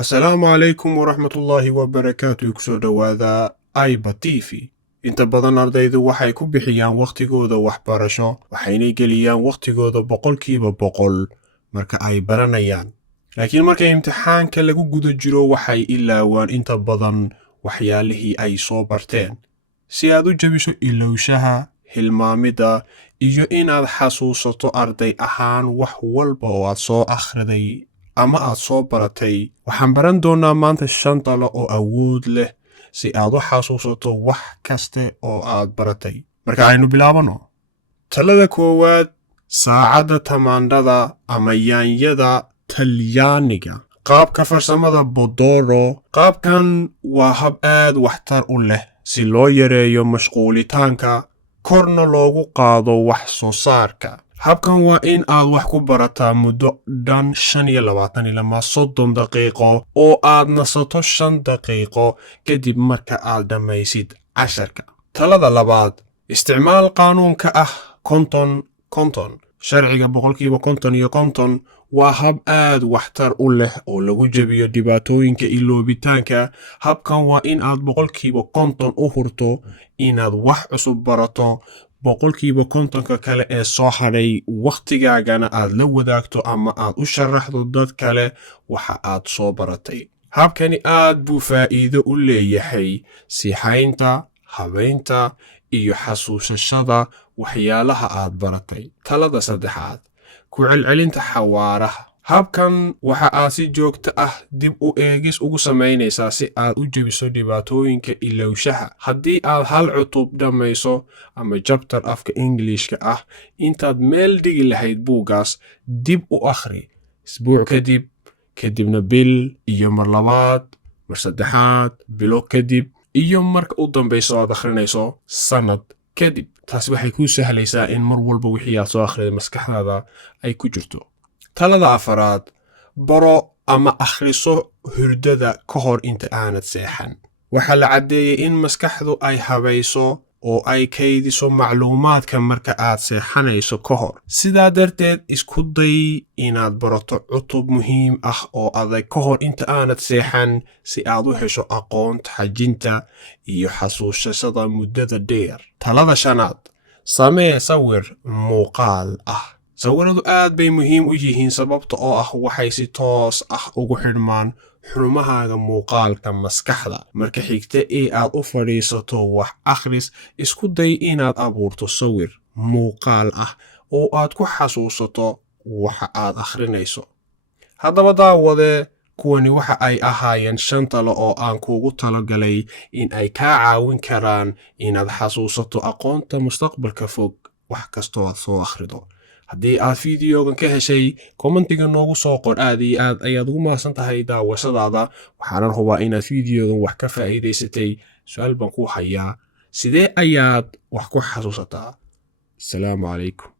asalaamu calaykum waraxmatullaahi wabarakaatu. kusoo dhowaada aiba t v. inta badan ardaydu waxay ku bixiyaan wakhtigooda waxbarasho waxaynay geliyaan wakhtigooda 100% marka ay baranayaan, laakiin marka imtixaanka lagu guda jiro waxay ilaawaan inta badan waxyaalihii ay soo barteen. si aad u jabiso ilowshaha, hilmaamida iyo inaad xasuusato arday ahaan wax walba oo aad soo akhriday ama aad soo baratay, waxaan baran doonaa maanta 5 talo oo awood leh si aad u xasuusato wax kaste oo aad baratay. marka aynu bilaabano. talada koowaad, saacadda tamaandhada ama yaanyada Talyaaniga. qaabka farsamada Pomodoro. qaabkan waa hab aad waxtar u leh si loo yareeyo mashquulitaanka korna loogu qaado wax soo saarka. habkan waa in aad wax ku barataa muddo dhan 25 ilaa 30 daqiiqo oo aad nasato 5 daqiiqo kadib marka aad dhammaysid casharka. talada labaad, isticmaal qaanuunka ah 50-50. sharciga 50-50 waa hab aad waxtar u leh oo lagu jabiyo dhibaatooyinka iloobitaanka. habkan waa in aad 50% u hurto inaad wax cusub barato, 50% kale ee soo hadhay wakhtigaagana aad la wadaagto ama aad u sharaxdo dad kale waxa aad soo baratay. habkani aad buu faa'iido u leeyahay sixaynta, habaynta iyo xasuusashada waxyaalaha aad baratay. talada saddexaad, ku celcelinta xawaaraha. habkan waxa aad si joogto ah dib u eegis ugu samaynaysaa si aad u jabiso dhibaatooyinka ilowshaha. haddii aad hal cutub dhammayso ama jabtar afka Englishka ah, intaad meel dhigi lahayd buugaas, dib u akhri isbuuc kadibna bil, iyo mar labaad, mar saddexaad, bilo kadib, iyo marka u dambayso aad akhrinayso sanad kadib. taas waxay kuu sahlaysaa in mar walba wixii aad soo akhriday maskaxdaada ay ku jirto. talada afaraad, baro ama akhriso hurdada ka hor inta aanad seexan. waxaa la caddeeyey in maskaxdu ay habayso oo ay kaydiso macluumaadka marka aad seexanayso ka hor. sidaa darteed, isku day inaad barato cutub muhiim ah oo adag ka hor inta aanad seexan si aad u hesho aqoonta xajinta iyo xasuusashada muddada dheer. talada shanaad, samee sawir muuqaal ah. sawiradu aad bay muhiim u yihiin sababta oo ah waxay si toos ah ugu xidhmaan xurumahaaga muuqaalka maskaxda. marka xigta ee aad u fadhiisato wax akhris, isku day inaad abuurto sawir muuqaal ah oo aad ku xasuusato waxa aad akhrinayso. haddaba daawade, kuwani waxa ay ahaayeen 5 talo oo aan kuugu talagalay in ay kaa caawin karaan inaad xasuusato aqoonta mustaqbalka fog wax kastoo aad soo akhrido. haddii aad fiidiyogan ka heshay, kommentiga noogu soo qor. aad iyo aad ayaad ugu mahadsan tahay daawashadaada. waxaanan hubaa inaad fiidiyogan wax ka faa'iidaysatay. su-aal baan ku hayaa, sidee ayaad wax ku xasuusataa? asalaamu calaykum.